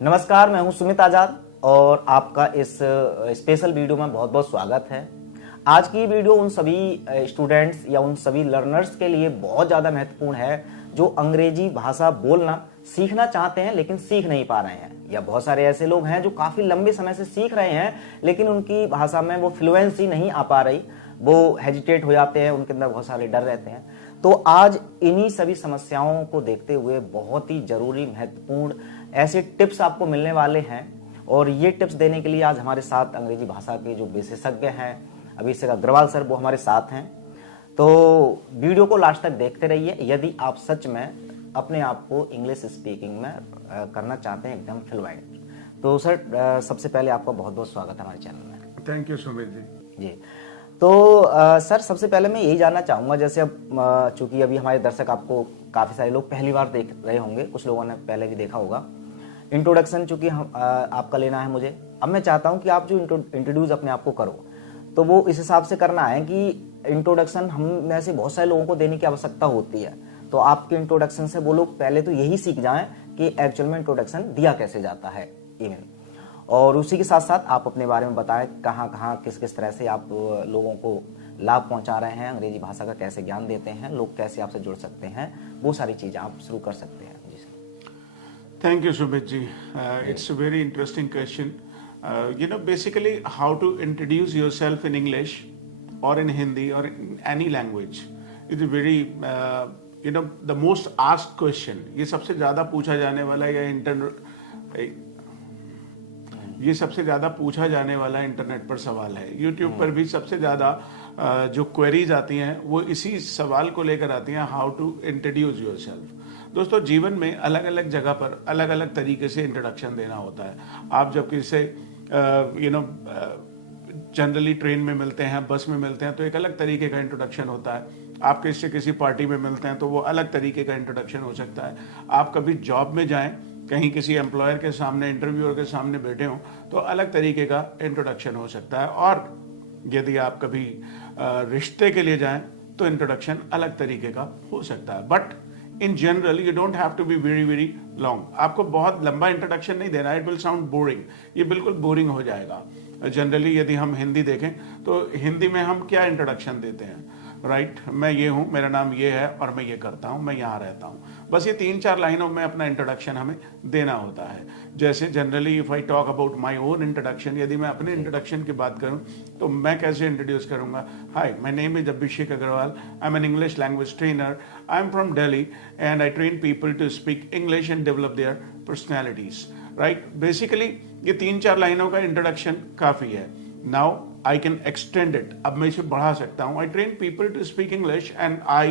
नमस्कार, मैं हूं सुमित आजाद और आपका इस स्पेशल वीडियो में बहुत बहुत स्वागत है। आज की वीडियो उन सभी स्टूडेंट्स या उन सभी लर्नर्स के लिए बहुत ज़्यादा महत्वपूर्ण है जो अंग्रेजी भाषा बोलना सीखना चाहते हैं लेकिन सीख नहीं पा रहे हैं, या बहुत सारे ऐसे लोग हैं जो काफ़ी लंबे समय से सीख रहे हैं लेकिन उनकी भाषा में वो फ्लुएंसी नहीं आ पा रही, वो हेजिटेट हो जाते हैं, उनके अंदर बहुत सारे डर रहते हैं। तो आज इन्हीं सभी समस्याओं को देखते हुए बहुत ही जरूरी महत्वपूर्ण ऐसे टिप्स आपको मिलने वाले हैं, और ये टिप्स देने के लिए आज हमारे साथ अंग्रेजी भाषा के जो विशेषज्ञ हैं अभिषेक अग्रवाल सर, वो हमारे साथ हैं। तो वीडियो को लास्ट तक देखते रहिए यदि आप सच में अपने आप को इंग्लिश स्पीकिंग में करना चाहते हैं एकदम फ्लुएंट। तो सर सबसे पहले आपका बहुत बहुत स्वागत है हमारे चैनल में। थैंक यू सुमित जी। जी, तो सर सबसे पहले मैं यही जानना चाहूँगा, जैसे अब चूंकि अभी हमारे दर्शक आपको काफ़ी सारे लोग पहली बार देख रहे होंगे, कुछ लोगों ने पहले भी देखा होगा। इंट्रोडक्शन चूंकि हम आपका लेना है मुझे, अब मैं चाहता हूँ कि आप जो इंट्रोड्यूस अपने आप को करो तो वो इस हिसाब से करना है कि इंट्रोडक्शन हम में से बहुत सारे लोगों को देने की आवश्यकता होती है, तो आपके इंट्रोडक्शन से वो लोग पहले तो यही सीख जाएं कि एक्चुअल में इंट्रोडक्शन दिया कैसे जाता है इवन, और उसी के साथ साथ आप अपने बारे में बताएं कहाँ कहाँ किस किस तरह से आप लोगों को लाभ पहुंचा रहे हैं, अंग्रेजी भाषा का कैसे ज्ञान देते हैं, लोग कैसे आपसे जुड़ सकते हैं, वो सारी चीज़ें आप शुरू कर सकते हैं। जी sir. Thank you Sumit ji. It's a very interesting question. Basically how to introduce yourself in English or in Hindi or in any language is a very the most asked question. ये सबसे ज़्यादा पूछा जाने वाला ये सबसे ज़्यादा पूछा जाने वाला इंटरनेट पर सवाल है। यूट्यूब पर भी सबसे ज़्यादा जो क्वेरीज आती हैं वो इसी सवाल को लेकर आती हैं, हाउ टू इंट्रोड्यूस योरसेल्फ। दोस्तों, जीवन में अलग अलग जगह पर अलग अलग तरीके से इंट्रोडक्शन देना होता है। आप जब किसी से जनरली ट्रेन में मिलते हैं, बस में मिलते हैं, तो एक अलग तरीके का इंट्रोडक्शन होता है। आप किसी पार्टी में मिलते हैं तो वो अलग तरीके का इंट्रोडक्शन हो सकता है। आप कभी जॉब में जाएं, कहीं किसी एम्प्लॉयर के सामने, इंटरव्यूअर के सामने बैठे हों तो अलग तरीके का इंट्रोडक्शन हो सकता है, और यदि आप कभी रिश्ते के लिए जाएं तो इंट्रोडक्शन अलग तरीके का हो सकता है। But in general you don't have to be very very long. आपको बहुत लंबा इंट्रोडक्शन नहीं देना है, इट विल साउंड बोरिंग, ये बिल्कुल बोरिंग हो जाएगा। जनरली यदि हम हिंदी देखें तो हिंदी में हम क्या इंट्रोडक्शन देते हैं, राइट, मैं ये हूँ, मेरा नाम ये है और मैं ये करता हूँ, मैं यहाँ रहता हूँ, बस ये 3-4 लाइनों में अपना इंट्रोडक्शन हमें देना होता है। जैसे generally if I talk about my own introduction, यदि मैं अपने इंट्रोडक्शन की बात करूँ तो मैं कैसे इंट्रोड्यूस करूँगा। Hi, my name is Abhishek Agarwal, I am an English language trainer, I am from Delhi and I train people to speak English and develop their personalities, right. Basically ये 3-4 लाइनों का इंट्रोडक्शन काफ़ी है। Now I can extend it, अब मैं इसे बढ़ा सकता हूँ। I train people to speak English and I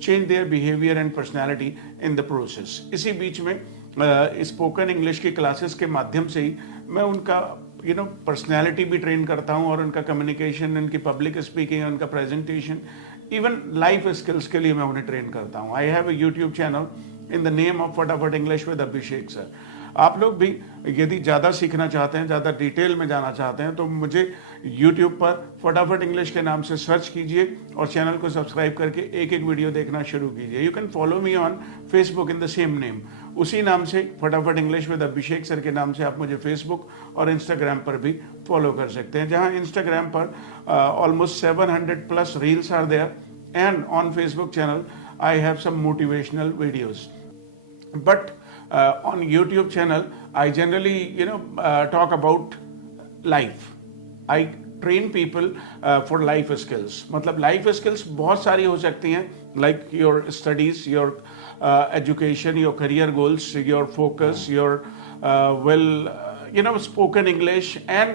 change their behavior and personality in the process। इसी बीच में स्पोकन इंग्लिश की क्लासेस के माध्यम से ही मैं उनका पर्सनैलिटी भी ट्रेन करता हूँ, और उनका कम्युनिकेशन, उनकी पब्लिक स्पीकिंग, उनका प्रेजेंटेशन, इवन लाइफ स्किल्स के लिए मैं उन्हें ट्रेन करता हूँ। I have a YouTube channel in the name of फटाफट इंग्लिश विद अभिषेक सर। आप लोग भी यदि ज़्यादा सीखना चाहते हैं, ज़्यादा डिटेल में जाना चाहते हैं, तो मुझे YouTube पर फटाफट इंग्लिश के नाम से सर्च कीजिए और चैनल को सब्सक्राइब करके एक एक वीडियो देखना शुरू कीजिए। You can follow me on Facebook in the same name, उसी नाम से फटाफट इंग्लिश विद अभिषेक सर के नाम से आप मुझे फेसबुक और इंस्टाग्राम पर भी फॉलो कर सकते हैं, जहां इंस्टाग्राम पर almost 700+ reels are there, and on Facebook channel I have some motivational videos. But on YouTube channel, I generally, talk about life. I train people for life skills. मतलब life skills बहुत सारी हो सकती हैं, like your studies, your education, your career goals, your focus, your spoken English and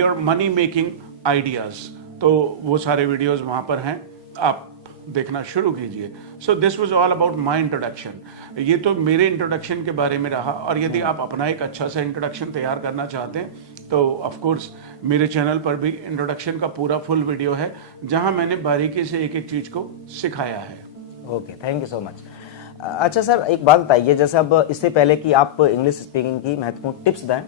your money making ideas. तो वो सारे videos वहाँ पर हैं, आप देखना शुरू कीजिए। So this was all about my introduction. ये तो मेरे इंट्रोडक्शन के बारे में रहा, और यदि आप अपना एक अच्छा सा इंट्रोडक्शन तैयार करना चाहते हैं तो ऑफ कोर्स मेरे चैनल पर भी इंट्रोडक्शन का पूरा फुल वीडियो है, जहां मैंने बारीकी से एक एक चीज को सिखाया है। Okay, thank you so much. अच्छा सर, एक बात बताइए, जैसे अब इससे पहले कि आप इंग्लिश स्पीकिंग की महत्वपूर्ण टिप्स दें,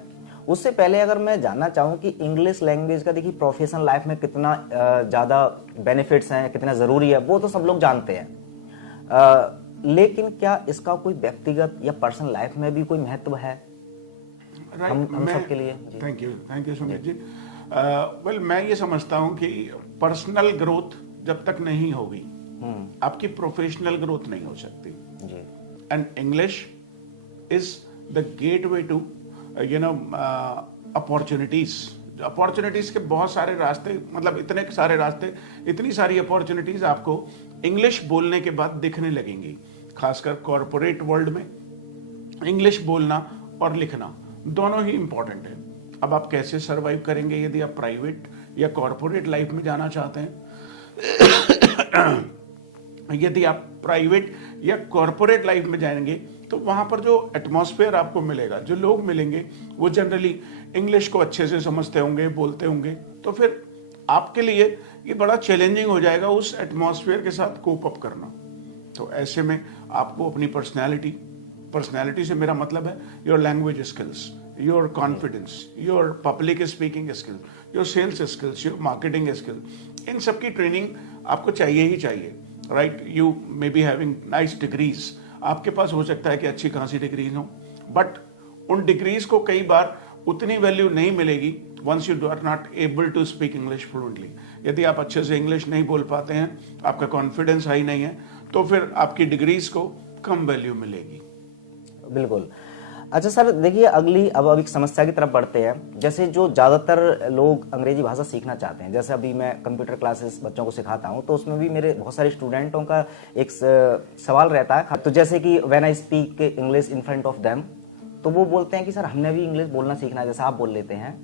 उससे पहले अगर मैं जानना चाहूँ कि इंग्लिश लैंग्वेज का देखिए प्रोफेशनल लाइफ में कितना ज़्यादा बेनिफिट्स हैं, कितना ज़रूरी है, वो तो सब लोग जानते हैं, लेकिन क्या इसका कोई व्यक्तिगत या पर्सनल लाइफ में भी कोई महत्व है? हम सबके लिए। Thank you Sumit ji. Well मैं ये समझता हूँ कि पर्सनल ग्रोथ जब तक नहीं होगी आपकी प्रोफेशनल ग्रोथ नहीं हो सकती जी। And English is the gateway to opportunities के बहुत सारे रास्ते, मतलब इतने सारे रास्ते, इतनी सारी अपॉर्चुनिटीज आपको इंग्लिश बोलने के बाद दिखने लगेंगी। खासकर कॉरपोरेट वर्ल्ड में इंग्लिश बोलना और लिखना दोनों ही इंपॉर्टेंट है। अब आप कैसे सरवाइव करेंगे यदि आप प्राइवेट या कॉरपोरेट लाइफ में जाना चाहते हैं? यदि आप प्राइवेट या कॉरपोरेट लाइफ में जाएंगे तो वहां पर जो एटमॉस्फेयर आपको मिलेगा, जो लोग मिलेंगे, वो जनरली इंग्लिश को अच्छे से समझते होंगे, बोलते होंगे, तो फिर आपके लिए ये बड़ा चैलेंजिंग हो जाएगा उस एटमॉस्फेयर के साथ कोप अप करना। तो ऐसे में आपको अपनी पर्सनैलिटी से मेरा मतलब है your language skills, your confidence, your public speaking skills, your sales skills, your marketing skills, इन सब की ट्रेनिंग आपको चाहिए ही चाहिए। Right, you may be having nice degrees, आपके पास हो सकता है कि अच्छी खासी डिग्रीज हो, बट उन डिग्रीज को कई बार उतनी वैल्यू नहीं मिलेगी once you are not able to speak English fluently. यदि आप अच्छे से इंग्लिश नहीं बोल पाते हैं, आपका कॉन्फिडेंस हाई नहीं है, तो फिर आपकी डिग्रीज को कम वैल्यू मिलेगी। बिल्कुल। अच्छा सर, देखिए अब एक समस्या की तरफ बढ़ते हैं। जैसे जो ज़्यादातर लोग अंग्रेजी भाषा सीखना चाहते हैं, जैसे अभी मैं कंप्यूटर क्लासेस बच्चों को सिखाता हूं, तो उसमें भी मेरे बहुत सारे स्टूडेंटों का एक सवाल रहता है। तो जैसे कि when I speak English in front of them, तो वो बोलते हैं कि सर हमने भी इंग्लिश बोलना सीखना है, जैसा आप बोल लेते हैं।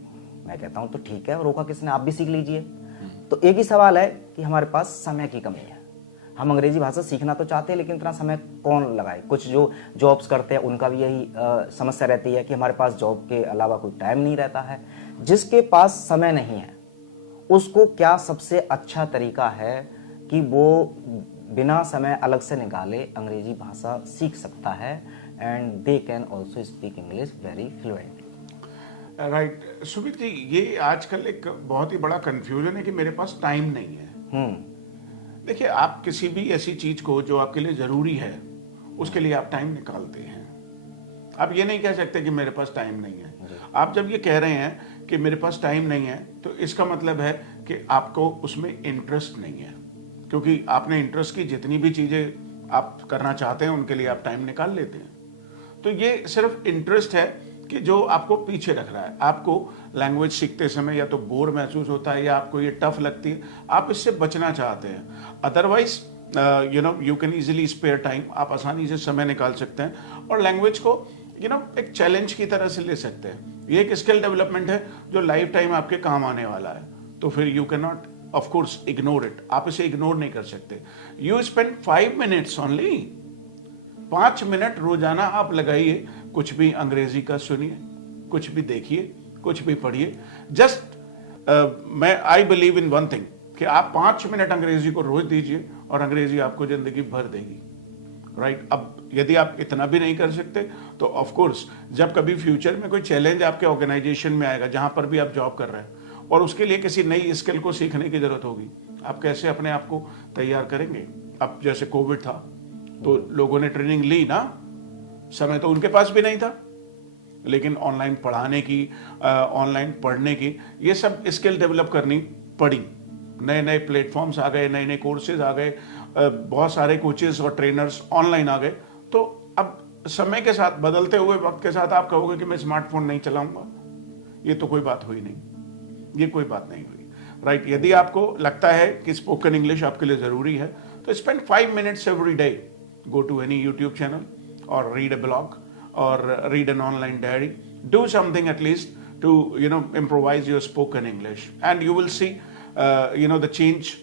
मैं कहता हूँ तो ठीक है, रोका किसने, आप भी सीख लीजिए। तो एक ही सवाल है कि हमारे पास समय की कमी है। हम अंग्रेजी भाषा सीखना तो चाहते हैं, लेकिन इतना समय कौन लगाए। कुछ जो जॉब्स करते हैं उनका भी यही समस्या रहती है कि हमारे पास जॉब के अलावा कोई टाइम नहीं रहता है। जिसके पास समय नहीं है उसको क्या सबसे अच्छा तरीका है कि वो बिना समय अलग से निकाले अंग्रेजी भाषा सीख सकता है, and they can also speak English very fluently. Right Sumit ji, ये आजकल एक बहुत ही बड़ा कंफ्यूजन है कि मेरे पास टाइम नहीं है। देखिए, आप किसी भी ऐसी चीज को जो आपके लिए जरूरी है उसके लिए आप टाइम निकालते हैं। आप ये नहीं कह सकते कि मेरे पास टाइम नहीं है। आप जब ये कह रहे हैं कि मेरे पास टाइम नहीं है, तो इसका मतलब है कि आपको उसमें इंटरेस्ट नहीं है, क्योंकि आपने इंटरेस्ट की जितनी भी चीजें आप करना चाहते हैं उनके लिए आप टाइम निकाल लेते हैं। तो ये सिर्फ इंटरेस्ट है कि जो आपको पीछे रख रहा है। आपको लैंग्वेज सीखते समय या तो बोर महसूस होता है या आपको ये टफ लगती है, आप इससे बचना चाहते हैं। Otherwise you can easily spare time, आप आसानी से समय निकाल सकते हैं और लैंग्वेज को एक चैलेंज की तरह से ले सकते हैं। ये एक स्किल डेवलपमेंट है जो लाइफ टाइम आपके काम आने वाला है। तो फिर you can not of course ignore it, आप इसे इग्नोर नहीं कर सकते। You spend 5 minutes only, 5 minute रोजाना आप लगाइए, कुछ भी अंग्रेजी का सुनिए, कुछ भी देखिए, कुछ भी पढ़िए। I believe in one thing कि आप 5 मिनट अंग्रेजी को रोज दीजिए और अंग्रेजी आपको जिंदगी भर देगी। राइट, अब यदि आप इतना भी नहीं कर सकते तो ऑफ कोर्स जब कभी फ्यूचर में कोई चैलेंज आपके ऑर्गेनाइजेशन में आएगा, जहां पर भी आप जॉब कर रहे हैं और उसके लिए किसी नई स्किल को सीखने की जरूरत होगी, आप कैसे अपने आप को तैयार करेंगे? अब जैसे कोविड था तो लोगों ने ट्रेनिंग ली ना, समय तो उनके पास भी नहीं था, लेकिन ऑनलाइन पढ़ाने की, ऑनलाइन पढ़ने की, ये सब स्किल डेवलप करनी पड़ी। नए नए प्लेटफॉर्म्स आ गए, नए नए कोर्सेज आ गए, बहुत सारे कोचेस और ट्रेनर्स ऑनलाइन आ गए। तो अब समय के साथ, बदलते हुए वक्त के साथ आप कहोगे कि मैं स्मार्टफोन नहीं चलाऊंगा, ये तो कोई बात हुई नहीं, ये कोई बात नहीं हुई। राइट, यदि आपको लगता है कि स्पोकन इंग्लिश आपके लिए जरूरी है तो spend 5 minutes every day, go to any YouTube channel or read a blog or read an online diary. Do something at least to improvise your spoken English, and you will see the change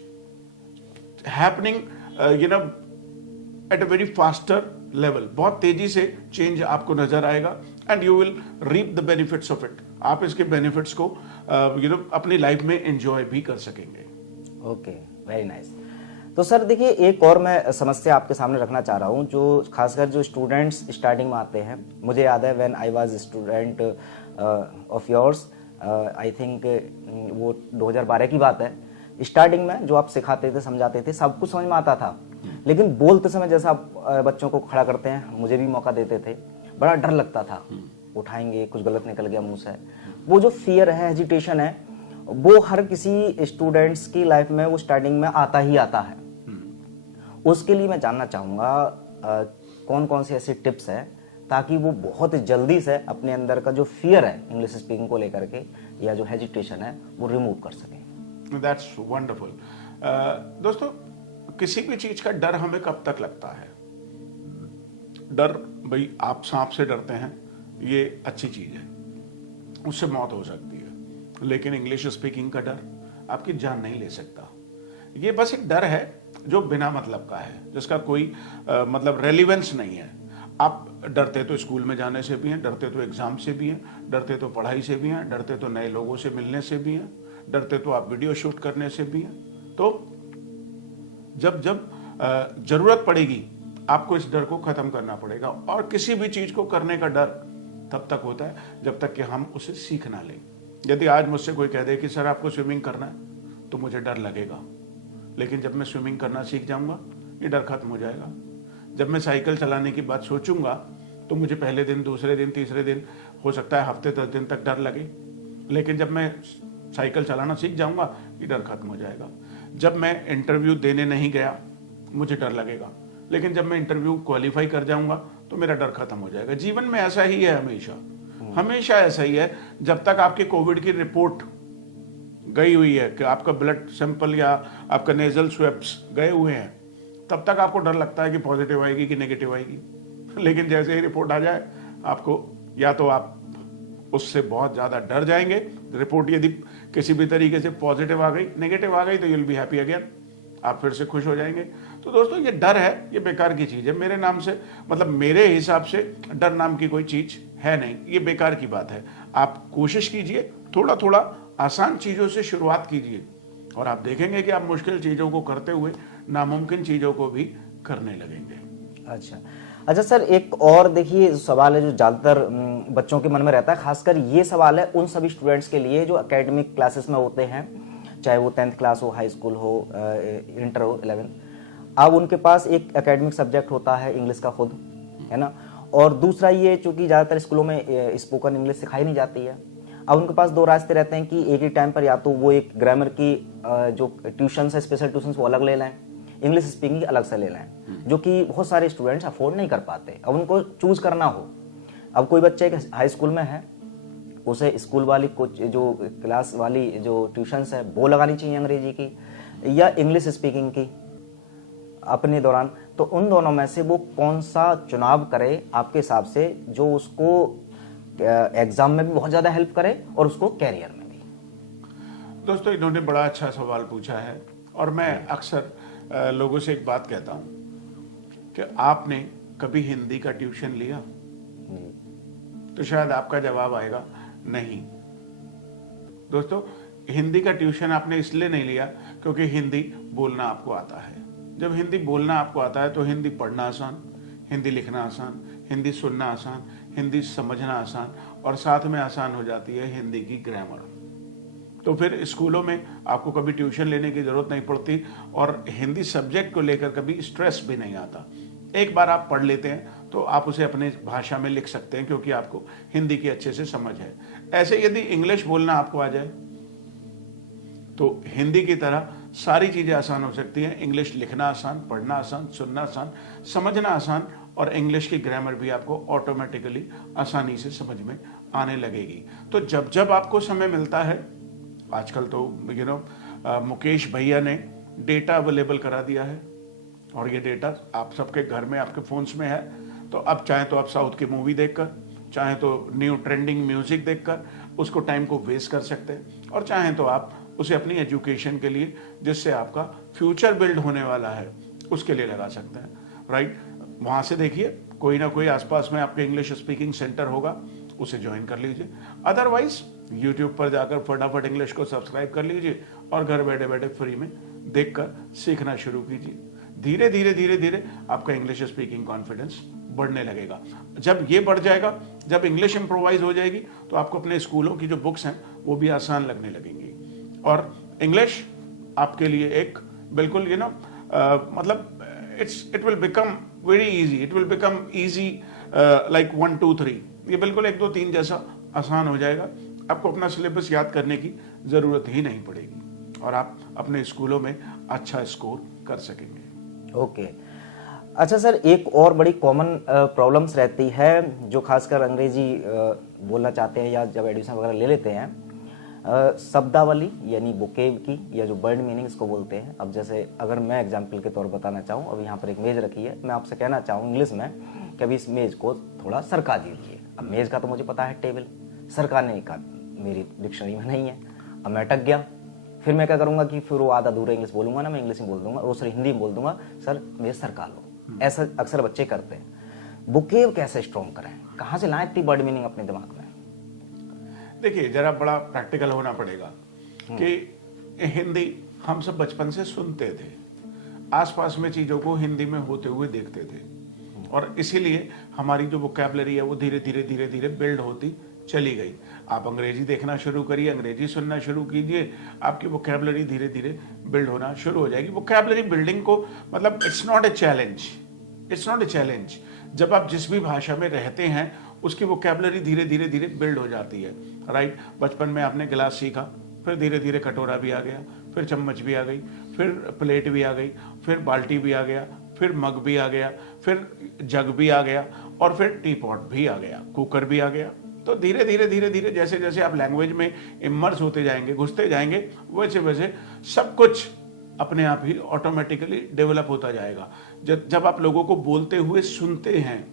happening at a very faster level. बहुत तेजी से change आपको नजर आएगा and you will reap the benefits of it. आप इसके benefits को अपनी लाइफ में एंजॉय भी कर सकेंगे। Okay, very nice. तो सर देखिए, एक और मैं समस्या आपके सामने रखना चाह रहा हूँ, जो खासकर जो स्टूडेंट्स स्टार्टिंग में आते हैं। मुझे याद है when I was student of yours, I think वो 2012 की बात है। स्टार्टिंग में जो आप सिखाते थे, समझाते थे, सब कुछ समझ में आता था, लेकिन बोलते समय जैसा आप बच्चों को खड़ा करते हैं, मुझे भी मौका देते थे, बड़ा डर लगता था। उठाएंगे, कुछ गलत निकल गया मुंह से, वो जो फियर है, हेजिटेशन है, वो हर किसी स्टूडेंट्स की लाइफ में वो स्टार्टिंग में आता ही आता है। उसके लिए मैं जानना चाहूँगा कौन कौन सी ऐसी टिप्स है ताकि वो बहुत जल्दी से अपने अंदर का जो फियर है इंग्लिश स्पीकिंग को लेकर के या जो हेजिटेशन है वो रिमूव कर सकें। That's wonderful. दोस्तों, किसी भी चीज का डर हमें कब तक लगता है? डर, भाई आप सांप से डरते हैं, ये अच्छी चीज है, उससे मौत हो सकती है, लेकिन इंग्लिश स्पीकिंग का डर आपकी जान नहीं ले सकता। ये बस एक डर है जो बिना मतलब का है, जिसका कोई मतलब रेलिवेंस नहीं है। आप डरते तो स्कूल में जाने से भी हैं, डरते तो एग्जाम से भी हैं, डरते तो पढ़ाई से भी हैं, डरते तो नए लोगों से मिलने से भी हैं, डरते तो आप वीडियो शूट करने से भी हैं। तो जब जब जरूरत पड़ेगी आपको इस डर को खत्म करना पड़ेगा। और किसी भी चीज को करने का डर तब तक होता है जब तक कि हम उसे सीख ना लें। यदि आज मुझसे कोई कह दे कि सर आपको स्विमिंग करना है, तो मुझे डर लगेगा, लेकिन जब मैं स्विमिंग करना सीख जाऊंगा ये डर खत्म हो जाएगा। जब मैं साइकिल चलाने की बात सोचूंगा तो मुझे पहले दिन, दूसरे दिन, तीसरे दिन, हो सकता है हफ्ते 10 दिन तक डर लगे, लेकिन जब मैं साइकिल चलाना सीख जाऊंगा ये डर खत्म हो जाएगा। जब मैं इंटरव्यू देने नहीं गया मुझे डर लगेगा, लेकिन जब मैं इंटरव्यू क्वालिफाई कर जाऊंगा तो मेरा डर खत्म हो जाएगा। जीवन में ऐसा ही है, हमेशा ऐसा ही है। जब तक आपकी कोविड की रिपोर्ट गई हुई है कि आपका ब्लड सैंपल या आपका नेजल स्वेप्स गए हुए हैं, तब तक आपको डर लगता है कि पॉजिटिव आएगी कि नेगेटिव आएगी। लेकिन जैसे ही रिपोर्ट आ जाए, आपको या तो आप उससे बहुत ज्यादा डर जाएंगे, रिपोर्ट यदि किसी भी तरीके से पॉजिटिव आ गई, नेगेटिव आ गई, तो यूल बी हैप्पी अगेन, आप फिर से खुश हो जाएंगे। तो दोस्तों, ये डर है, ये बेकार की चीज है। मेरे नाम से, मतलब मेरे हिसाब से डर नाम की कोई चीज है नहीं, ये बेकार की बात है। आप कोशिश कीजिए, थोड़ा थोड़ा आसान चीजों से शुरुआत कीजिए, और आप देखेंगे कि आप मुश्किल चीजों को करते हुए नामुमकिन चीजों को भी करने लगेंगे। अच्छा सर, एक और देखिए सवाल है जो ज़्यादातर बच्चों के मन में रहता है, खासकर ये सवाल है उन सभी स्टूडेंट्स के लिए जो एकेडमिक क्लासेस में होते हैं, चाहे वो 10th क्लास हो, हाई स्कूल हो, इंटर हो, 11th। अब उनके पास एक एकेडमिक सब्जेक्ट होता है इंग्लिश का खुद, है ना, और दूसरा ये चूंकि ज़्यादातर स्कूलों में स्पोकन इंग्लिश सिखाई नहीं जाती है। अब उनके पास दो रास्ते रहते हैं कि एक ही टाइम पर या तो वो एक ग्रामर की जो ट्यूशन है, स्पेशल ट्यूशन, वो अलग ले लें, इंग्लिश स्पीकिंग अलग से ले लें, जो कि बहुत सारे स्टूडेंट्स अफोर्ड नहीं कर पाते। अब उनको चूज करना हो, अब कोई बच्चे हाई स्कूल में है, उसे स्कूल वाली जो क्लास वाली जो ट्यूशन्स है वो लगानी चाहिए अंग्रेजी की या इंग्लिश स्पीकिंग की अपने दौरान, तो उन दोनों में से वो कौन सा चुनाव करे आपके हिसाब से, जो उसको एग्जाम में भी बहुत ज्यादा हेल्प करे और उसको कैरियर में भी? दोस्तों, इन्होंने बड़ा अच्छा सवाल पूछा है, और मैं अक्सर लोगों से एक बात कहता हूं कि आपने कभी हिंदी का ट्यूशन लिया? तो शायद आपका जवाब आएगा नहीं। दोस्तों, हिंदी का ट्यूशन आपने इसलिए नहीं लिया क्योंकि हिंदी बोलना आपको आता है। जब हिंदी बोलना आपको आता है तो हिंदी पढ़ना आसान, हिंदी लिखना आसान, हिंदी सुनना आसान, हिंदी समझना आसान, और साथ में आसान हो जाती है हिंदी की ग्रामर। तो फिर स्कूलों में आपको कभी ट्यूशन लेने की जरूरत नहीं पड़ती, और हिंदी सब्जेक्ट को लेकर कभी स्ट्रेस भी नहीं आता। एक बार आप पढ़ लेते हैं तो आप उसे अपने भाषा में लिख सकते हैं, क्योंकि आपको हिंदी की अच्छे से समझ है। ऐसे यदि इंग्लिश बोलना आपको आ जाए तो हिंदी की तरह सारी चीजें आसान हो सकती हैं। इंग्लिश लिखना आसान, पढ़ना आसान, सुनना आसान, समझना आसान, और इंग्लिश की ग्रामर भी आपको ऑटोमेटिकली आसानी से समझ में आने लगेगी। तो जब जब आपको समय मिलता है, आजकल तो मुकेश भैया ने डेटा अवेलेबल करा दिया है, और ये डेटा आप सबके घर में, आपके फोन्स में है। तो अब चाहे तो आप साउथ की मूवी देखकर, चाहे तो न्यू ट्रेंडिंग म्यूजिक देखकर उसको टाइम को वेस्ट कर सकते हैं, और चाहे तो आप उसे अपनी एजुकेशन के लिए, जिससे आपका फ्यूचर बिल्ड होने वाला है, उसके लिए लगा सकते हैं। राइट, वहां से देखिए, कोई ना कोई आसपास में आपके इंग्लिश स्पीकिंग सेंटर होगा, उसे ज्वाइन कर लीजिए। अदरवाइज यूट्यूब पर जाकर फटाफट इंग्लिश को सब्सक्राइब कर लीजिए और घर बैठे बैठे फ्री में देखकर सीखना शुरू कीजिए। धीरे धीरे धीरे धीरे आपका इंग्लिश स्पीकिंग कॉन्फिडेंस बढ़ने लगेगा। जब ये बढ़ जाएगा, जब इंग्लिश इम्प्रोवाइज हो जाएगी, तो आपको अपने स्कूलों की जो बुक्स हैं वो भी आसान लगने लगेंगी, और इंग्लिश आपके लिए एक बिल्कुल मतलब it will become very easy, it will become easy, like 1 2 3, ये बिल्कुल 1 2 3 जैसा आसान हो जाएगा। आपको अपना सिलेबस याद करने की ज़रूरत ही नहीं पड़ेगी और आप अपने स्कूलों में अच्छा स्कोर कर सकेंगे। ओके। अच्छा सर, एक और बड़ी कॉमन प्रॉब्लम्स रहती है जो खासकर अंग्रेजी बोलना चाहते हैं या जब एडमिशन वगैरह ले लेते हैं, शब्दावली यानी वोकेब की या जो वर्ड मीनिंग्स को बोलते हैं। अब जैसे अगर मैं एग्जांपल के तौर बताना चाहूँ, अब यहाँ पर एक मेज़ रखी है, मैं आपसे कहना चाहूँ इंग्लिश में कि अभी इस मेज़ को थोड़ा सरका दीजिए। अब मेज़ का तो मुझे पता है टेबल, सरकाने का मेरी डिक्शनरी में नहीं है। अब मैं अटक गया, फिर मैं क्या करूँगा कि फिर वो आधा अधूरा इंग्लिश बोलूँगा ना, मैं इंग्लिश में बोल दूँगा, वो सर हिंदी में बोल दूँगा, सर मेज़ सरका लो। ऐसा अक्सर बच्चे करते हैं। वोकेब कैसे स्ट्रॉन्ग करें, कहाँ से लाएं इतनी वर्ड मीनिंग अपने दिमाग में? देखिए, जरा बड़ा प्रैक्टिकल होना पड़ेगा कि हिंदी हम सब बचपन से सुनते थे, आसपास में चीज़ों को हिंदी में होते हुए देखते थे और इसीलिए हमारी जो वोकैबुलरी है वो धीरे धीरे बिल्ड होती चली गई। आप अंग्रेजी देखना शुरू करिए, अंग्रेजी सुनना शुरू कीजिए, आपकी वोकैबुलरी धीरे धीरे बिल्ड होना शुरू हो जाएगी। वोकैबुलरी बिल्डिंग को मतलब इट्स नॉट ए चैलेंज। जब आप जिस भी भाषा में रहते हैं उसकी वोकैबुलरी धीरे धीरे बिल्ड हो जाती है, राइट। बचपन में आपने गिलास सीखा, फिर धीरे धीरे कटोरा भी आ गया, फिर चम्मच भी आ गई, फिर प्लेट भी आ गई, फिर बाल्टी भी आ गया, फिर मग भी आ गया, फिर जग भी आ गया और फिर टी पॉट भी आ गया, कुकर भी आ गया। तो धीरे धीरे जैसे जैसे आप लैंग्वेज में इमर्स होते जाएंगे, घुसते जाएंगे, वैसे वैसे सब कुछ अपने आप ही ऑटोमेटिकली डेवलप होता जाएगा। जब आप लोगों को बोलते हुए सुनते हैं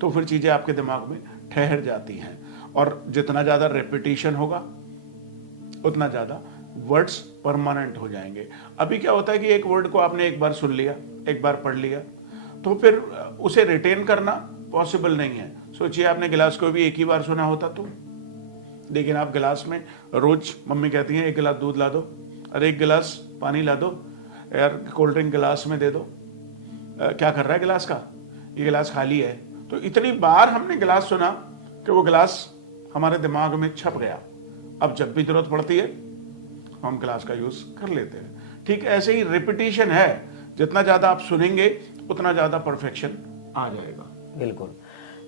तो फिर चीज़ें आपके दिमाग में ठहर जाती हैं और जितना ज़्यादा रेपिटेशन होगा उतना ज़्यादा वर्ड्स परमानेंट हो जाएंगे। अभी क्या होता है कि एक वर्ड को आपने एक बार सुन लिया, एक बार पढ़ लिया, तो फिर उसे रिटेन करना पॉसिबल नहीं है। सोचिए आपने गिलास को भी एक ही बार सुना होता तो, लेकिन आप गिलास में रोज मम्मी कहती हैं 1 गिलास दूध ला दो, अरे 1 गिलास पानी ला दो, यार कोल्ड ड्रिंक गिलास में दे दो, क्या कर रहा है गिलास का, ये गिलास खाली है। तो इतनी बार हमने गिलास सुना कि वो गिलास हमारे दिमाग में छप गया। अब जब भी जरूरत पड़ती है हम गिलास का यूज कर लेते हैं। ठीक ऐसे ही रिपीटिशन है, जितना ज्यादा आप सुनेंगे उतना ज्यादा परफेक्शन आ जाएगा। बिल्कुल।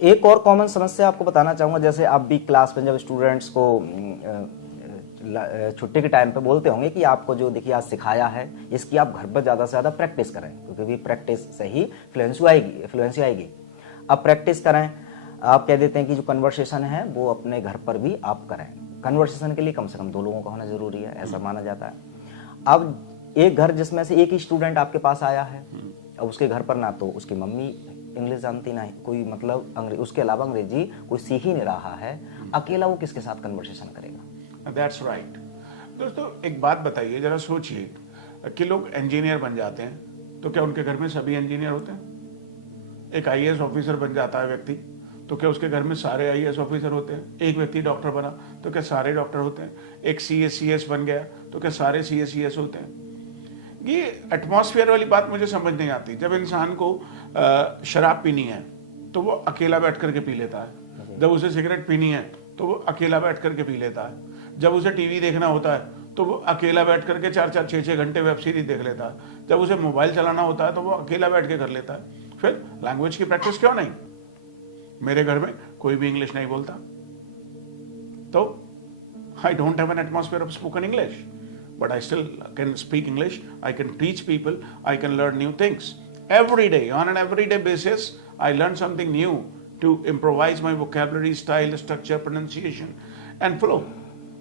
एक और कॉमन समस्या आपको बताना चाहूंगा, जैसे आप भी क्लास में जब स्टूडेंट्स को छुट्टी के टाइम पे बोलते होंगे कि आपको जो देखिए आज सिखाया है इसकी आप घर पर ज़्यादा से ज़्यादा प्रैक्टिस करें, क्योंकि भी प्रैक्टिस से ही फ्लुएंसी आएगी। अब प्रैक्टिस करें, आप कह देते हैं कि जो कन्वर्सेशन है वो अपने घर पर भी आप करें। कन्वर्सेशन के लिए कम से कम 2 लोगों का होना जरूरी है, ऐसा माना जाता है। अब एक घर जिसमें से एक ही स्टूडेंट आपके पास आया है, अब उसके घर पर ना तो उसकी मम्मी इंग्लिश जानती, ना कोई मतलब उसके अलावा अंग्रेजी कोई सीख ही नहीं रहा है, अकेला वो किसके साथ कन्वर्सेशन करेगा? That's right. दोस्तों एक बात बताइए, जरा सोचिए कि लोग इंजीनियर बन जाते हैं तो क्या उनके घर में सभी इंजीनियर होते हैं? एक आईएएस ऑफिसर बन जाता है व्यक्ति तो क्या उसके घर में सारे आईएएस ऑफिसर होते हैं? एक व्यक्ति डॉक्टर बना तो क्या सारे डॉक्टर होते हैं? एक सीएस बन गया तो क्या सारे सीएस होते हैं? ये एटमॉस्फेयर वाली बात मुझे समझ नहीं आती। जब इंसान को शराब पीनी है तो वो अकेला बैठ करके पी लेता है, जब उसे सिगरेट पीनी है तो वो अकेला बैठ करके पी लेता है, जब उसे टीवी देखना होता है तो वो अकेला बैठ करके 4-4 6-6 घंटे वेब सीरीज देख लेता है, जब उसे मोबाइल चलाना होता है तो वो अकेला बैठ के कर लेता है। फिर लैंग्वेज की प्रैक्टिस क्यों नहीं? मेरे घर में कोई भी इंग्लिश नहीं बोलता तो I don't have an atmosphere of spoken English, but I still can speak English, I can teach people, I can learn new things. Every day, on an everyday basis, I learn something new to improvise my vocabulary, style, structure, pronunciation and flow.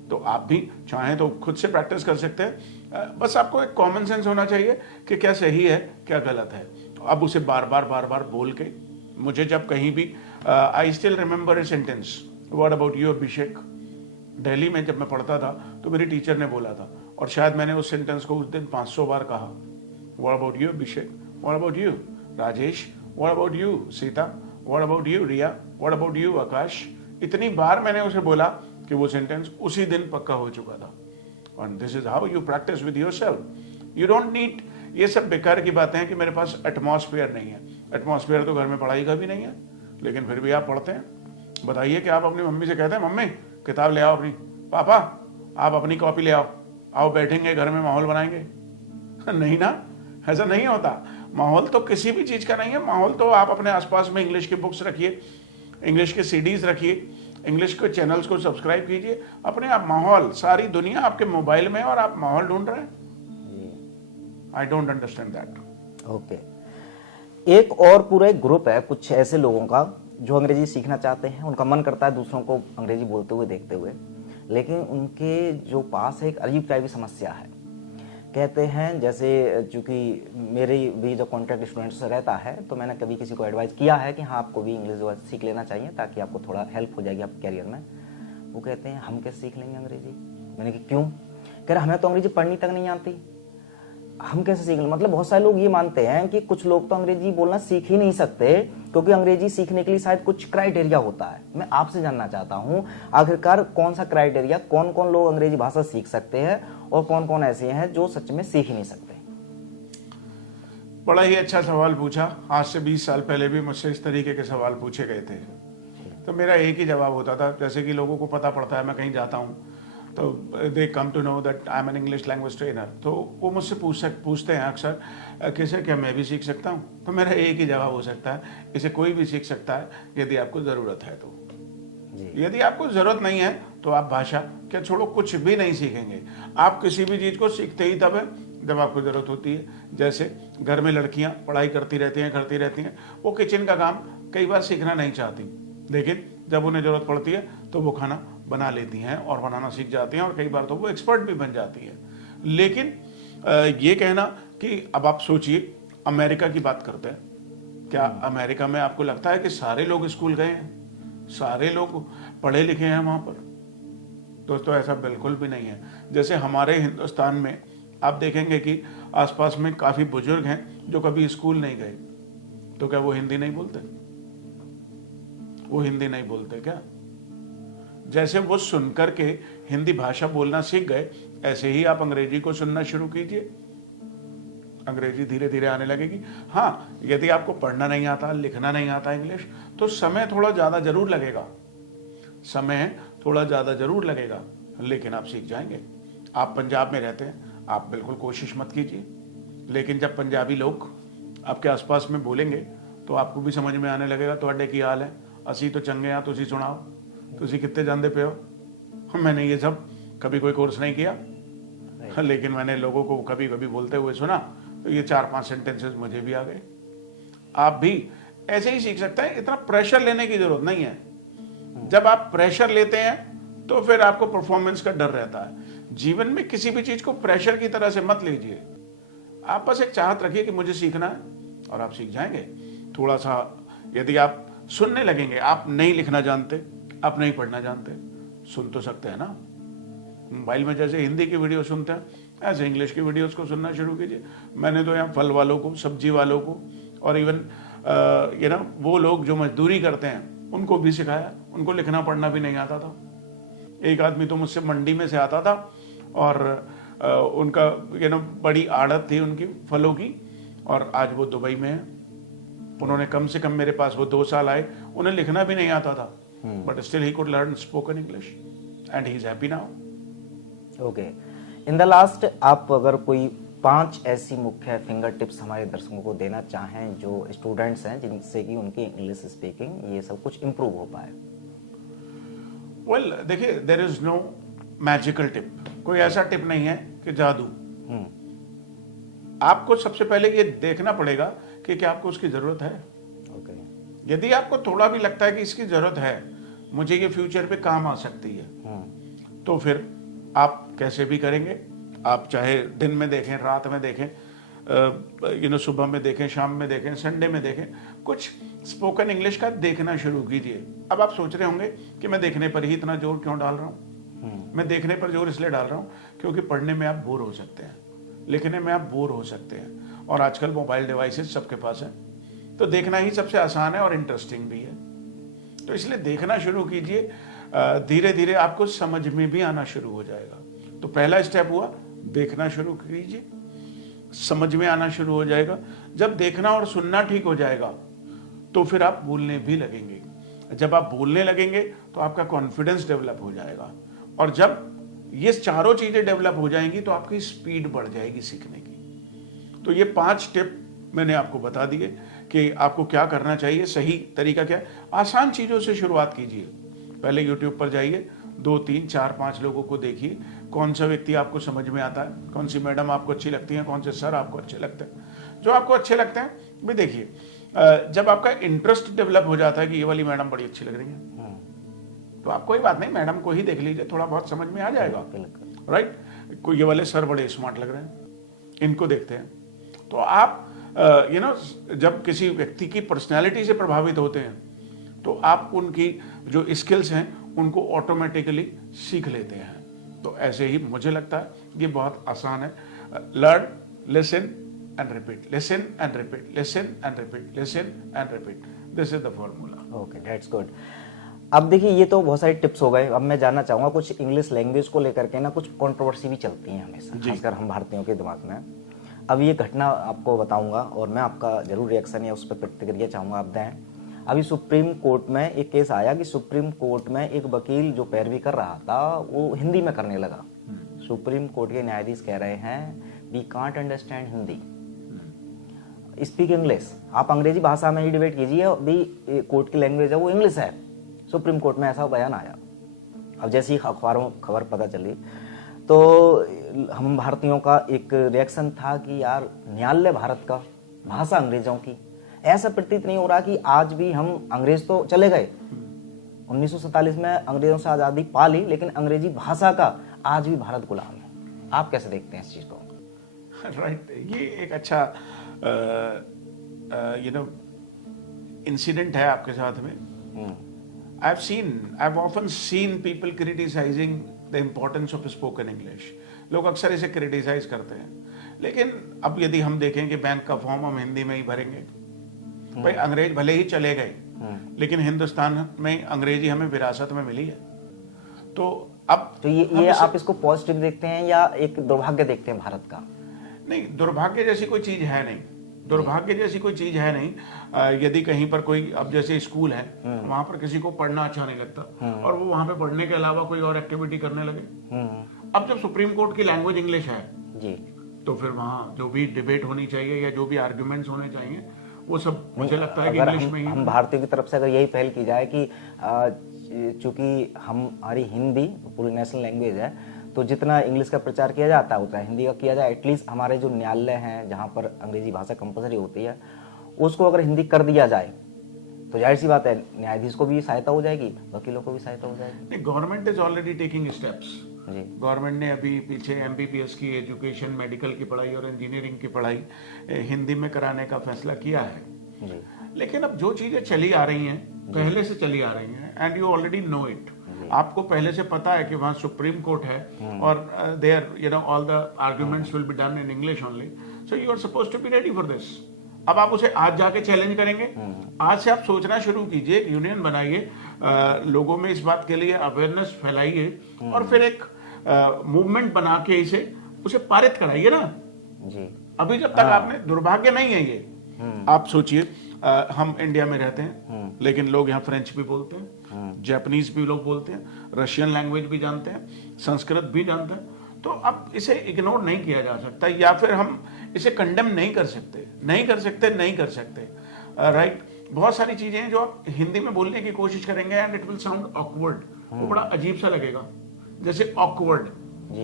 तो आप भी चाहें तो खुद से practice कर सकते हैं, बस आपको एक कॉमन सेंस होना चाहिए कि क्या सही है क्या गलत है। तो अब उसे बार बार बोल के, मुझे जब कहीं भी I still remember a sentence, what about you Abhishek, Delhi में जब मैं पढ़ता था तो मेरी टीचर ने बोला था और शायद मैंने उस सेंटेंस को उस दिन 500 बार कहा। What about you Abhishek, what about you Rajesh, what about you Sita, what about you Riya, what about you Akash. इतनी बार मैंने उसे बोला कि वो सेंटेंस उसी दिन पक्का हो चुका था। And this is how you practice with yourself. You don't need ये सब बेकार की बातें हैं कि मेरे पास एटमॉस्फेयर नहीं है। एटमॉस्फेयर तो घर में पढ़ाई का भी नहीं है, लेकिन फिर भी आप पढ़ते हैं। बताइए कि आप अपनी मम्मी से कहते हैं मम्मी किताब ले आओ अपनी, पापा आप अपनी कॉपी ले आओ, आओ बैठेंगे घर में माहौल बनाएंगे? नहीं ना, ऐसा नहीं होता। माहौल तो किसी भी चीज का नहीं है। माहौल तो आप अपने आसपास में इंग्लिश की बुक्स रखिए, इंग्लिश के सीडीज रखिए, इंग्लिश के चैनल्स को सब्सक्राइब कीजिए, अपने आप माहौल, सारी दुनिया आपके मोबाइल में है और आप माहौल ढूंढ रहे हैं। I don't understand that. Okay, एक और पूरा एक ग्रुप है कुछ ऐसे लोगों का जो अंग्रेजी सीखना चाहते हैं, उनका मन करता है दूसरों को अंग्रेजी बोलते हुए देखते हुए, लेकिन उनके जो पास एक अजीब टाइप की समस्या है। कहते हैं जैसे, चूँकि मेरे भी जो कॉन्टैक्ट स्टूडेंट्स से रहता है, तो मैंने कभी किसी को एडवाइस किया है कि हाँ आपको भी इंग्लिश जो है सीख लेना चाहिए ताकि आपको थोड़ा हेल्प हो जाएगी आपके कैरियर में। वो कहते हैं हम कैसे सीख लेंगे अंग्रेजी? मैंने कहा क्यों? कह रहे हमें तो अंग्रेजी पढ़नी तक नहीं आती, हम कैसे सीख लें? मतलब बहुत सारे लोग ये मानते हैं कि कुछ लोग तो अंग्रेजी बोलना सीख ही नहीं सकते क्योंकि अंग्रेजी सीखने के लिए शायद कुछ क्राइटेरिया होता है। मैं आपसे जानना चाहता हूं आखिरकार कौन सा क्राइटेरिया, कौन कौन लोग अंग्रेजी भाषा सीख सकते हैं और कौन कौन ऐसे हैं जो सच में सीख ही नहीं सकते? बड़ा ही अच्छा सवाल पूछा। आज से 20 साल पहले भी मुझसे इस तरीके के सवाल पूछे गए थे, तो मेरा एक ही जवाब होता था। जैसे कि लोगों को पता पड़ता है मैं कहीं जाता हूँ तो they come to know that I am an English language trainer, तो वो मुझसे पूछते हैं अक्सर कि सर क्या मैं भी सीख सकता हूँ? तो मेरा एक ही जवाब हो सकता है, इसे कोई भी सीख सकता है यदि आपको ज़रूरत है तो। यदि आपको ज़रूरत नहीं है तो आप भाषा क्या छोड़ो, कुछ भी नहीं सीखेंगे। आप किसी भी चीज़ को सीखते ही तब है जब आपको ज़रूरत होती है। जैसे घर में लड़कियाँ पढ़ाई करती रहती हैं, वो किचन का काम कई बार सीखना नहीं चाहती, लेकिन जब उन्हें ज़रूरत पड़ती है तो वो खाना बना लेती हैं और बनाना सीख जाती हैं, और कई बार तो वो एक्सपर्ट भी बन जाती है। लेकिन ये कहना कि अब आप सोचिए, अमेरिका की बात करते हैं, क्या अमेरिका में आपको लगता है कि सारे लोग स्कूल गए हैं, सारे लोग पढ़े लिखे हैं वहाँ पर? दोस्तों ऐसा बिल्कुल भी नहीं है। जैसे हमारे हिंदुस्तान में आप देखेंगे कि आसपास में काफ़ी बुजुर्ग हैं जो कभी स्कूल नहीं गए, तो क्या वो हिंदी नहीं बोलते? वो हिंदी नहीं बोलते क्या? जैसे वो सुनकर के हिंदी भाषा बोलना सीख गए, ऐसे ही आप अंग्रेजी को सुनना शुरू कीजिए, अंग्रेजी धीरे धीरे आने लगेगी। हाँ, यदि आपको पढ़ना नहीं आता, लिखना नहीं आता इंग्लिश, तो समय थोड़ा ज़्यादा जरूर लगेगा, लेकिन आप सीख जाएंगे। आप पंजाब में रहते हैं, आप बिल्कुल कोशिश मत कीजिए, लेकिन जब पंजाबी लोग आपके आसपास में बोलेंगे तो आपको भी समझ में आने लगेगा। ਤੁਹਾਡੇ ਕੀ हाल है? असी तो चंगे हाँ, तुसी सुनाओ, तुसी कितने जानते पे हो? मैंने ये सब कभी कोई कोर्स नहीं किया, लेकिन मैंने लोगों को कभी कभी बोलते हुए सुना, तो ये 4-5 सेंटेंसेस मुझे भी आ गए। आप भी ऐसे ही सीख सकते हैं, इतना प्रेशर लेने की जरूरत नहीं है। जब आप प्रेशर लेते हैं तो फिर आपको परफॉर्मेंस का डर रहता है। जीवन में किसी भी चीज को प्रेशर की तरह से मत लीजिए, आप बस एक चाहत रखिए कि मुझे सीखना है और आप सीख जाएंगे। थोड़ा सा यदि आप सुनने लगेंगे, आप नहीं लिखना जानते, आप नहीं पढ़ना जानते, सुन तो सकते हैं ना। मोबाइल में जैसे हिंदी की वीडियो सुनते हैं, ऐसे इंग्लिश की वीडियोस को सुनना शुरू कीजिए। मैंने तो यहाँ फल वालों को, सब्जी वालों को, और इवन वो लोग जो मजदूरी करते हैं उनको भी सिखाया। उनको लिखना पढ़ना भी नहीं आता था। एक आदमी तो मुझसे मंडी में से आता था और उनका बड़ी आड़त थी उनकी फलों की, और आज वो दुबई में है। उन्होंने कम से कम मेरे पास वो 2 साल आए, उन्हें लिखना भी नहीं आता था, but still he could learn spoken English and he is happy now. Okay, in the last आप अगर कोई 5 ऐसी मुख्य फिंगर टिप्स हमारे दर्शकों को देना चाहें जो स्टूडेंट्स हैं, जिनसे कि उनकी इंग्लिश स्पीकिंग ये सब कुछ इम्प्रूव हो पाए। वेल देखिए, there is no magical tip, कोई ऐसा टिप नहीं है कि जादू। आपको सबसे पहले ये देखना पड़ेगा कि क्या आपको उसकी जरूरत है। यदि आपको थोड़ा भी लगता है कि इसकी जरूरत है, मुझे ये फ्यूचर पे काम आ सकती है, तो फिर आप कैसे भी करेंगे। आप चाहे दिन में देखें, रात में देखें, सुबह में देखें, शाम में देखें, संडे में देखें, कुछ स्पोकन इंग्लिश का देखना शुरू कीजिए। अब आप सोच रहे होंगे कि मैं देखने पर ही इतना जोर क्यों डाल रहा हूँ। मैं देखने पर जोर इसलिए डाल रहा हूँ क्योंकि पढ़ने में आप बोर हो सकते हैं, लिखने में आप बोर हो सकते हैं, और आजकल मोबाइल डिवाइसेस सबके पास है, तो देखना ही सबसे आसान है और इंटरेस्टिंग भी है। तो इसलिए देखना शुरू कीजिए, धीरे धीरे आपको समझ में भी आना शुरू हो जाएगा। तो पहला स्टेप हुआ, देखना शुरू कीजिए, समझ में आना शुरू हो जाएगा। जब देखना और सुनना ठीक हो जाएगा तो फिर आप बोलने भी लगेंगे। जब आप बोलने लगेंगे तो आपका कॉन्फिडेंस डेवलप हो जाएगा, और जब ये चारों चीजें डेवलप हो जाएंगी तो आपकी स्पीड बढ़ जाएगी सीखने की। तो ये 5 टिप मैंने आपको बता दिए कि आपको क्या करना चाहिए, सही तरीका क्या है। आसान चीज़ों से शुरुआत कीजिए। पहले यूट्यूब पर जाइए, 2, 3, 4, 5 लोगों को देखिए, कौन सा व्यक्ति आपको समझ में आता है, कौन सी मैडम आपको अच्छी लगती है, कौन से सर आपको अच्छे लगते हैं। जो आपको अच्छे लगते हैं भी देखिए। जब आपका इंटरेस्ट डेवलप हो जाता है कि ये वाली मैडम बड़ी अच्छी लग रही है, तो आप कोई बात नहीं, मैडम को ही देख लीजिए, थोड़ा बहुत समझ में आ जाएगा, राइट। कोई ये वाले सर बड़े स्मार्ट लग रहे हैं, इनको देखते हैं। तो आप जब किसी व्यक्ति की पर्सनैलिटी से प्रभावित होते हैं तो आप उनकी जो स्किल्स हैं उनको ऑटोमेटिकली सीख लेते हैं। तो ऐसे ही मुझे लगता है ये बहुत आसान है। Learn, listen and repeat, listen and repeat, listen and repeat, listen and repeat, this is the formula. Okay, that's good. अब देखिए, ये तो बहुत सारे टिप्स हो गए। अब मैं जानना चाहूंगा, कुछ इंग्लिश लैंग्वेज को लेकर के ना कुछ कंट्रोवर्सी भी चलती है हमेशा, खासकर हम भारतीयों के दिमाग में। अब ये घटना आपको बताऊंगा और मैं आपका जरूर रिएक्शन या उस पर प्रतिक्रिया चाहूंगा आप दें। अभी सुप्रीम कोर्ट में एक केस आया कि सुप्रीम कोर्ट में एक वकील जो पैरवी कर रहा था वो हिंदी में करने लगा। सुप्रीम कोर्ट के न्यायाधीश कह रहे हैं we can't understand Hindi, speak English. आप अंग्रेजी भाषा में ही डिबेट कीजिए, अभी कोर्ट की लैंग्वेज है वो इंग्लिश है। सुप्रीम कोर्ट में ऐसा बयान आया। अब जैसे ही अखबारों में खबर पता चली तो हम भारतीयों का एक रिएक्शन था कि यार न्यायालय भारत का, भाषा अंग्रेजों की। ऐसा प्रतीत नहीं हो रहा कि आज भी हम, अंग्रेज तो चले गए, 1947 में अंग्रेजों से आज़ादी पा ली, लेकिन अंग्रेजी भाषा का आज भी भारत गुलाम है। आप कैसे देखते हैं इस चीज़ को? राइट, ये एक अच्छा इंसिडेंट है आपके साथ में। I've often seen people criticizing the importance of spoken English. लोग अक्सर इसे क्रिटिसाइज करते हैं, लेकिन अब यदि हम देखें कि बैंक का फॉर्म हम हिंदी में ही भरेंगे, भाई अंग्रेज भले ही चले गए, लेकिन हिंदुस्तान में अंग्रेजी हमें विरासत में मिली है। तो अब तो ये आप इसको पॉजिटिव देखते हैं या एक दुर्भाग्य देखते हैं भारत का? नहीं, दुर्भाग्य जैसी कोई चीज है नहीं, दुर्भाग्य जैसी कोई चीज है नहीं। यदि कहीं पर कोई, अब जैसे स्कूल है, वहां पर किसी को पढ़ना अच्छा नहीं लगता और वो वहां पे पढ़ने के अलावा कोई और एक्टिविटी करने लगे। अब जब सुप्रीम कोर्ट की लैंग्वेज इंग्लिश है जी, तो फिर वहां जो भी डिबेट होनी चाहिए या जो भी आर्ग्यूमेंट्स होने चाहिए वो सब मुझे लगता है कि इंग्लिश में ही। हम भारतीयों की तरफ से अगर यही पहल की जाए कि चूंकि हमारी हिंदी पूरी नेशनल लैंग्वेज है, तो जितना इंग्लिश का प्रचार किया जाता है उतना हिंदी का किया जाए। एटलीस्ट हमारे जो न्यायालय हैं जहाँ पर अंग्रेजी भाषा कंपलसरी होती है, उसको अगर हिंदी कर दिया जाए तो जाहिर सी बात है न्यायाधीश को भी सहायता हो जाएगी, वकीलों को भी सहायता हो जाएगी। Government is already taking steps जी। गवर्नमेंट ने अभी पीछे एमबीबीएस की एजुकेशन, मेडिकल की पढ़ाई और इंजीनियरिंग की पढ़ाई हिंदी में कराने का फैसला किया है जी। लेकिन अब जो चीजें चली आ रही हैं, पहले से चली आ रही हैं, and you already know it. आपको पहले से पता है कि वहां सुप्रीम कोर्ट है और there all the arguments will be done in English only, so you are supposed to be ready for this. अब आप उसे आज जाके चैलेंज करेंगे? आज से आप सोचना शुरू कीजिए, यूनियन बनाइए, लोगों में इस बात के लिए अवेयरनेस फैलाइए और फिर एक मूवमेंट बना के उसे पारित कराइए ना जी। अभी जब तक आपने, दुर्भाग्य नहीं है ये, आप सोचिए, हम इंडिया में रहते हैं लेकिन लोग यहाँ फ्रेंच भी बोलते हैं, जापानीज भी लोग बोलते हैं, रशियन लैंग्वेज भी जानते हैं, संस्कृत भी जानते हैं। तो अब इसे इग्नोर नहीं किया जा सकता, या फिर हम इसे कंडेम नहीं कर सकते। राइट, बहुत सारी चीजें हैं जो आप हिंदी में बोलने की कोशिश करेंगे and it will sound awkward, वो बड़ा अजीब सा लगेगा। जैसे ऑकवर्ड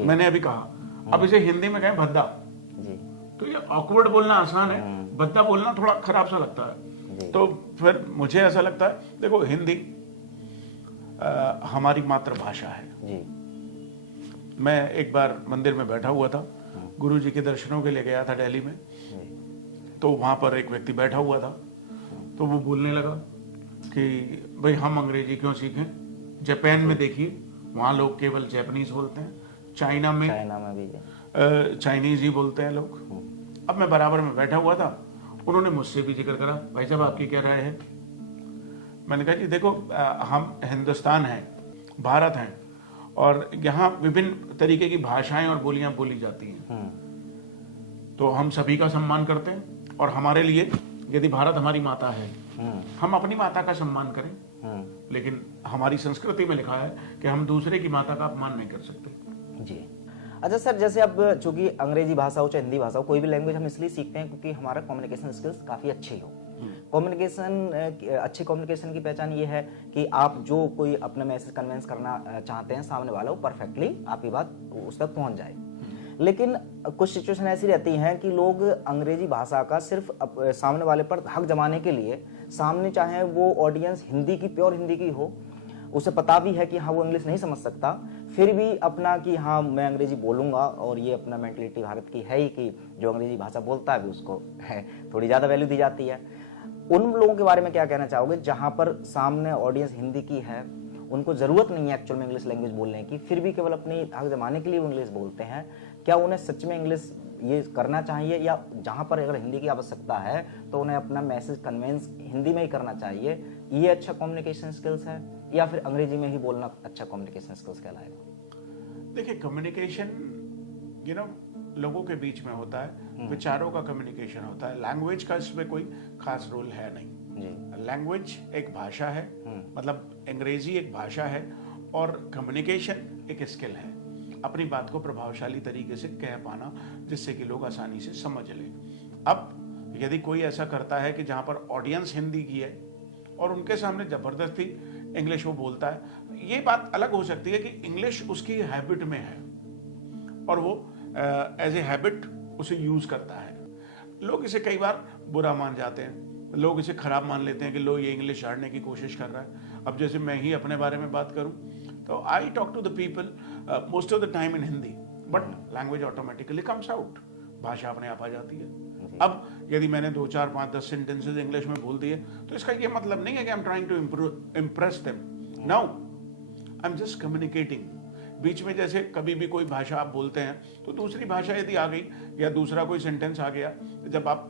मैंने अभी कहा, अब इसे हिंदी में कहें भद्दा, तो ये ऑकवर्ड बोलना आसान है, भद्दा बोलना थोड़ा खराब सा लगता है। तो फिर मुझे ऐसा लगता है, देखो हिंदी हमारी मातृभाषा है जी। मैं एक बार मंदिर में बैठा हुआ था, गुरु जी के दर्शनों के लिए गया था दिल्ली में, तो वहां पर एक व्यक्ति बैठा हुआ था, तो वो बोलने लगा कि भाई हम अंग्रेजी क्यों सीखें, जापान में देखिए वहां लोग केवल जापानीज बोलते हैं, चाइना में भी चाइनीज ही बोलते हैं लोग। अब मैं बराबर में बैठा हुआ था, उन्होंने मुझसे भी जिक्र करा, भाई साहब आपकी क्या राय है? मैंने कहा जी देखो, हम हिंदुस्तान हैं, भारत हैं, और यहाँ विभिन्न तरीके की भाषाएं और बोलियां बोली जाती हैं, तो हम सभी का सम्मान करते हैं, और हमारे लिए यदि भारत हमारी माता है, हम अपनी माता का सम्मान करें, लेकिन हमारी संस्कृति में लिखा है कि हम दूसरे की माता का अपमान नहीं कर सकते जी। अच्छा सर, जैसे अब चूंकि अंग्रेजी भाषा हो चाहे हिंदी भाषा हो, कोई भी लैंग्वेज हम इसलिए सीखते हैं क्योंकि हमारा कम्युनिकेशन स्किल्स काफी अच्छी हो, कम्युनिकेशन, अच्छी कम्युनिकेशन की पहचान ये है कि आप जो कोई अपना मैसेज कन्वेंस करना चाहते हैं, सामने वाला वो परफेक्टली आपकी बात उस तक पहुंच जाए। लेकिन कुछ सिचुएशन ऐसी रहती हैं कि लोग अंग्रेजी भाषा का सिर्फ सामने वाले पर हक जमाने के लिए, सामने चाहे वो ऑडियंस हिंदी की, प्योर हिंदी की हो, उसे पता भी है कि हाँ वो इंग्लिश नहीं समझ सकता, फिर भी अपना कि हाँ मैं अंग्रेजी बोलूंगा, और ये अपना मेंटलिटी भारत की है ही कि जो अंग्रेजी भाषा बोलता है भी उसको है थोड़ी ज़्यादा वैल्यू दी जाती है। उन लोगों के बारे में क्या कहना चाहोगे जहाँ पर सामने ऑडियंस हिंदी की है, उनको ज़रूरत नहीं है एक्चुअल में इंग्लिश लैंग्वेज बोलने की, फिर भी केवल अपनी हक जमाने के लिए वो इंग्लिश बोलते हैं? क्या उन्हें सच में इंग्लिश ये करना चाहिए, या जहाँ पर अगर हिंदी की आवश्यकता है तो उन्हें अपना मैसेज कन्वेंस हिंदी में ही करना चाहिए? ये अच्छा कम्युनिकेशन स्किल्स है, या फिर अंग्रेजी में ही बोलना अच्छा कम्युनिकेशन स्किल्स कहलाएगा? देखिए, कम्युनिकेशन लोगों के बीच में होता है, विचारों का कम्युनिकेशन होता है। लैंग्वेज का इसमें कोई खास रोल है नहीं। लैंग्वेज एक भाषा है, मतलब अंग्रेजी एक भाषा है, और कम्युनिकेशन एक स्किल है, अपनी बात को प्रभावशाली तरीके से कह पाना, जिससे कि लोग आसानी से समझ लें। अब यदि कोई ऐसा करता है कि जहाँ पर ऑडियंस हिंदी की है और उनके सामने जबरदस्ती इंग्लिश वो बोलता है, ये बात अलग हो सकती है कि इंग्लिश उसकी हैबिट में है और वो एज ए हैबिट उसे यूज करता है। लोग इसे कई बार बुरा मान जाते हैं, लोग इसे खराब मान लेते हैं कि लोग ये इंग्लिश झाड़ने की कोशिश कर रहा है। अब जैसे मैं ही अपने बारे में बात करूं तो I talk to the people most of the time in Hindi, but language automatically comes out, भाषा अपने आप आ जाती है। अब यदि मैंने 2, 4, 5, 10 सेंटेंसेस इंग्लिश में बोल दिए तो इसका ये मतलब नहीं है कि I am trying to impress them, no, I am just communicating. बीच में जैसे कभी भी कोई भाषा आप बोलते हैं तो दूसरी भाषा यदि आ गई या दूसरा कोई सेंटेंस आ गया, जब आप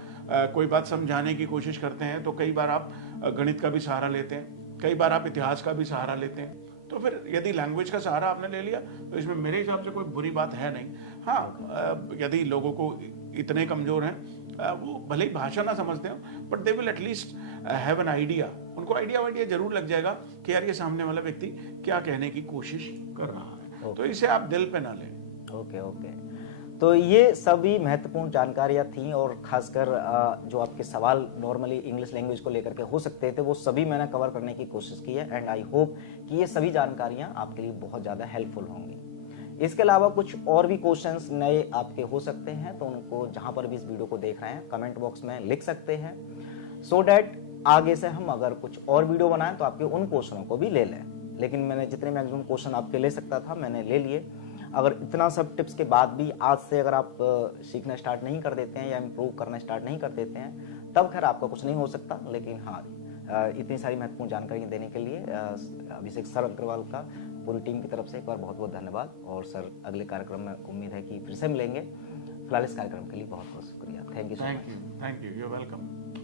कोई बात समझाने की कोशिश करते हैं तो कई बार आप गणित का भी सहारा लेते हैं, कई बार आप इतिहास का भी सहारा लेते हैं। तो फिर यदि लैंग्वेज का सहारा आपने ले लिया तो इसमें मेरे हिसाब से कोई बुरी बात है नहीं। हाँ, यदि लोगों को इतने कमजोर हैं, वो भले ही भाषा ना समझते हो, but they will at least have an idea, उनको आइडिया जरूर लग जाएगा कि यार ये सामने वाला व्यक्ति क्या कहने की कोशिश कर रहा है। तो इसे आप दिल पे ना लें। ओके। तो ये सभी महत्वपूर्ण जानकारियां थी, और खासकर जो आपके सवाल नॉर्मली इंग्लिश लैंग्वेज को लेकर के हो सकते थे वो सभी मैंने कवर करने की कोशिश की है, एंड आई होप कि ये सभी जानकारियां आपके लिए बहुत ज़्यादा हेल्पफुल होंगी। इसके अलावा कुछ और भी क्वेश्चंस नए आपके हो सकते हैं, तो उनको जहां पर भी इस वीडियो को देख रहे हैं कमेंट बॉक्स में लिख सकते हैं, सो डैट आगे से हम अगर कुछ और वीडियो बनाएं तो आपके उन क्वेश्चनों को भी ले लें। लेकिन मैंने जितने मैक्सिमम क्वेश्चन आपके ले सकता था मैंने ले लिए। अगर इतना सब टिप्स के बाद भी आज से अगर आप सीखना स्टार्ट नहीं कर देते हैं या इम्प्रूव करना स्टार्ट नहीं कर देते हैं, तब खैर आपका कुछ नहीं हो सकता। लेकिन हाँ, इतनी सारी महत्वपूर्ण जानकारियाँ देने के लिए अभिषेक सर अग्रवाल का पूरी टीम की तरफ से एक बार बहुत बहुत धन्यवाद। और सर अगले कार्यक्रम में उम्मीद है कि फिर से मिलेंगे। फिलहाल इस कार्यक्रम के लिए बहुत बहुत शुक्रिया। Thank you so much. Thank you, you are welcome.